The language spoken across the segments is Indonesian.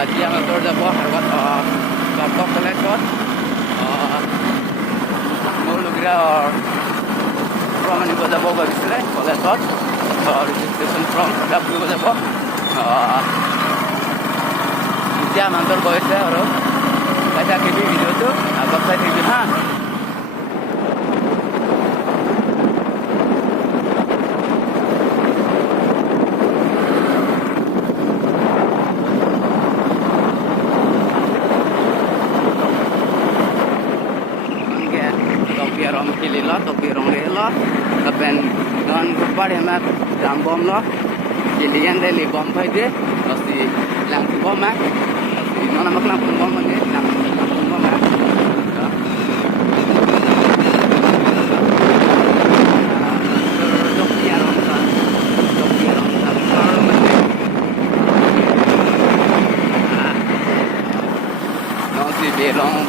আজি আমি উত্তৰ যাব হাৰ্গত বাপক কলেজত মোৰ লগৰীয়া ফৰ্ম আনিব যাব ভাবিছিলে কলেজত ৰেজিষ্ট্ৰেশ্যন ফৰ্ম ফিল আপ কৰিব যাব এতিয়া মানুহৰ গৈছে আৰু চাই থাকিবি ভিডিঅ'টো আগত চাই থাকিবি হা topi rong lo kapen don kupar hemat dam bom lo kilian deli bom phai de si lang tu bom ma si no namak lang bom ma de lang bom ma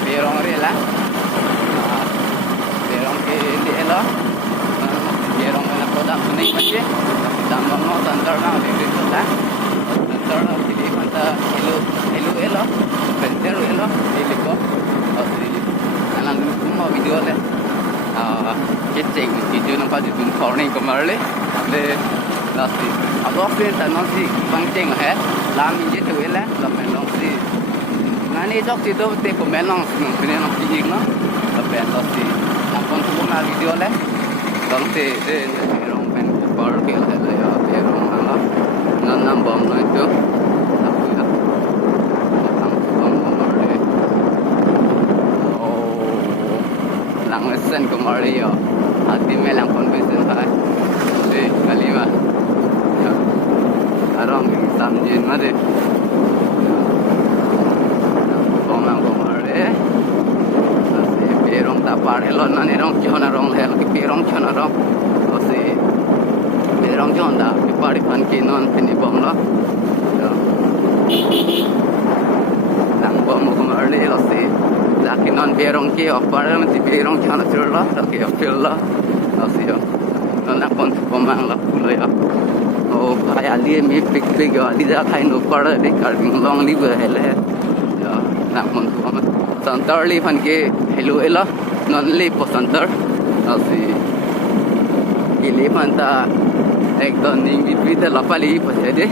berong rela lo berong na product ni macam tambang mo tantar na dito ta tantar na pili kanta hello elo pentero elo iliko asli alang mo video le kecing video nampak di tun corning kemarin le asli abo sen tanon si pangceng hai lam je tu le la melong si nani jok ti do te ko melong pine no ki no la asli kon semua video le dong te rong pen par ke le ya rong ala nan nam bom no itu oh lang sen kemari ya hati melang convention hai kali mah arong samjin made bom lang kemari perong tak pare lo nani rong chona rong hel ki perong chona rong osi perong chona ki pare pan ki non pini bom lo lang bom ko marle lo si laki non perong ki opare mati perong chona chur lo ki opil lo osi yo non la kon komang lo pulo ya oh ay ali mi pik pik ali da khai no pare de kar long li ba hele ya na kon komang santar li fan ke hello elo non li po santar asi ili panta ek don ning bi pita la pali po sede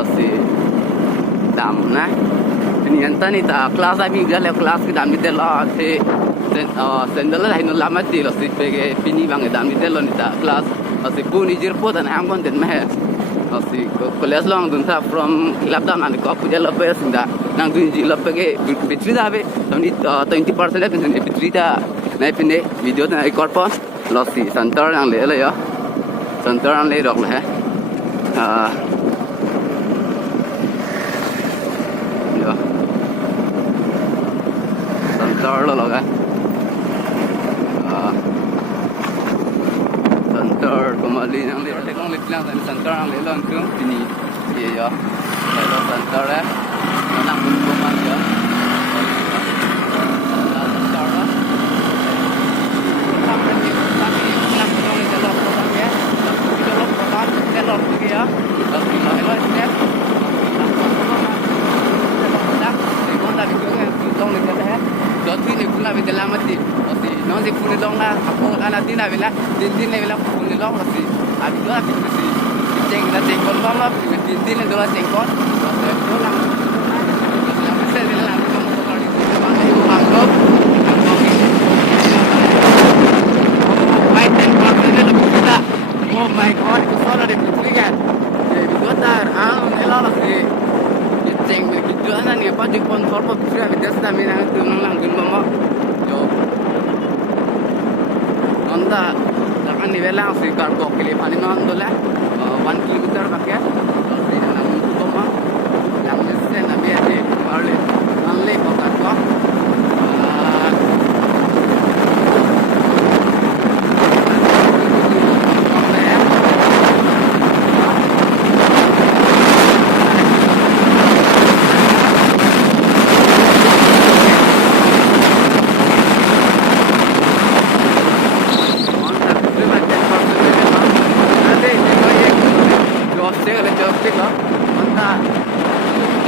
asi dam na ni antani ta class ami gale class ke dam de la the sendal la hinu lama ti lo si pege pini bang dam de lo ni ta class asi puni jir po dan am kon den me asi college long dun ta from labdan an ko puja la pe sinda nang dun ji la pege bitri da be ni 20% ke ni bitri da nai pine video na record pon lo si center nang le la ya center nang le dok la ha ya center lo ga center kembali nang le tekong le plan dan center nang le lo ngkum pini ye ya lo center la nang pun ko ya non si puni long la aku ana dina vela din vela puni long la si abi do abi si ceng la ceng kon bang la din do la ceng kon do la mesen vela la ko ko kali ko bang ko anggo right and back ni la buta oh my god ko sala de putri kan ye do tar ela la si ceng ki do ana ni pa jik pon for putri abi desta mi na tu nang gun mama nonda lakan ni vela si kar ko kili pani non dola 1 kilometer pakai si nang ko ma yang sen na be ate marle nanle ko ka ko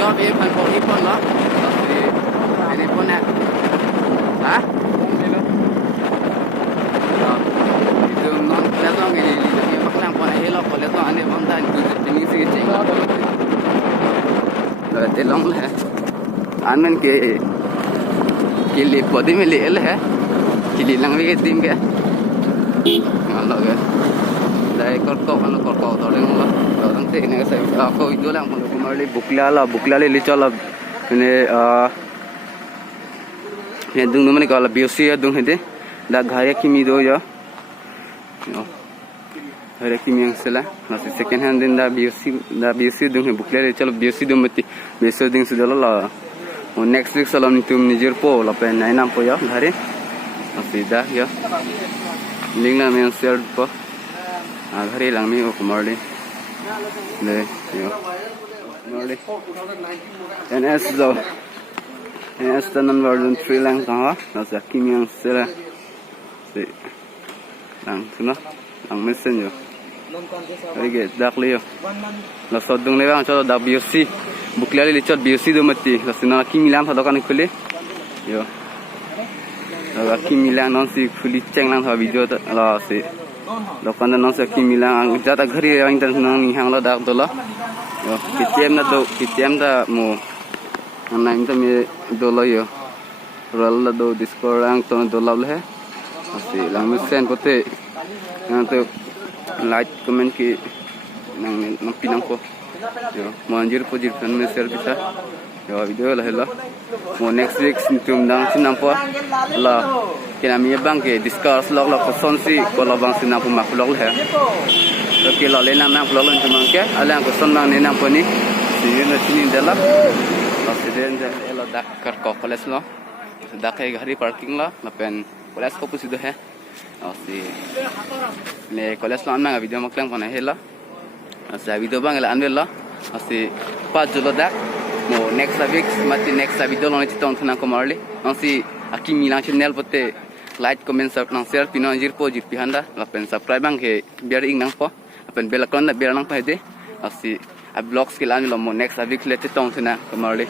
job pun pun lah. Tapi ini pun ya. Hah? Itu non kelihatan ini dia makan pun helok kelihatan ane bangda ini sih cengah. Telong lah. Anen ke le podi में ले है कि lang भी के tim के Allah ke dai kor to le ngla to dang te ne sai ko ido lang pun kumar le bukla le chala ne ne dung no mane kala biosi dung hede da ghare kimi do ya ghare kimi yang sela nasi second hand din da biosi dung he bukla le chala biosi do mati beso ding su dala la next week salam ni tum nijir po la pe nai nam po ya ghare asida ya link na men share po ghare lang mi kumar le yo kumar le NS do NS tanan version 3 lang ta nasa kimi yang sela si lang suno lang mesen yo Oke, dak liyo. La sodung le bang chalo dak BOC. Bukla le chot BOC do mati. La sina ki milan tha dokan khule. Yo. La ki milan non si khuli cheng lang tha video ta la si. Dokan non si ki milan ang jata ghari ang tan nang ni hang la dak do la. Yo, kitiem da mo. Anang ta me do la yo. Roll la do discord ang ton do la le. Asi lang mesen pote. Yang tu like comment ki nang pinang ko yo mo anjir po jir kan me share bisa yo video la hela mo next week tum dang sinam po la kina mi bang ke discuss log la person si ko la bang sinam po mak log le to ki la le nam log lan tum ke ala ko son bang ne nam po ni si na sini dala accident ela dak kar ko koles lo dak ke gari parking la pen koles ko pusido he asi le koles la nang video maklang pana hela asa video bang la anwela asi pa julo dak mo next week mati next video lo ni ton thana ko marli asi aki milang channel pote like comment share pino anjir po jip pihanda la pen subscribe bang ke biar ing nang po pen bel icon na biar nang pa de asi a blogs ke la ni lo mo next week le ton thana ko marli